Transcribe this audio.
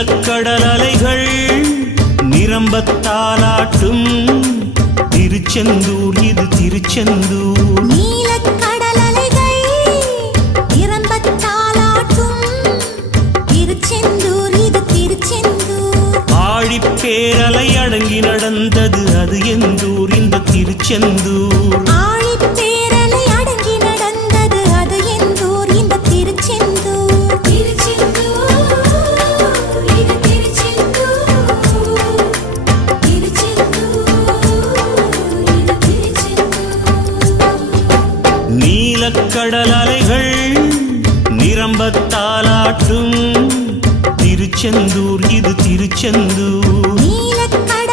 நீலக்கடல் அலைகள் நிரம்பத்தாலாட்டும் திருச்செந்தூர் இது திருச்செந்தூர். நீலக்கடல் அலைகள் நிரம்பத்தாலாட்டும் திருச்செந்தூர் இது திருச்செந்தூர். ஆழிப்பேரலை அடங்கி நடந்தது அது எந்தூர் இந்த திருச்செந்தூர். ஆழிப்பேரலை அடங்கி நடந்தது அது எந்தூர் இந்த திருச்செந்தூர். திருச்செந்தூர் இது திருச்செந்தூர். திருச்செந்தூர் இது திருச்செந்தூர். நீலக்கடல் அலைகள் நிரம்பத்தாலாட்டும் திருச்செந்தூர் இது திருச்செந்தூர். நீலக்கடல்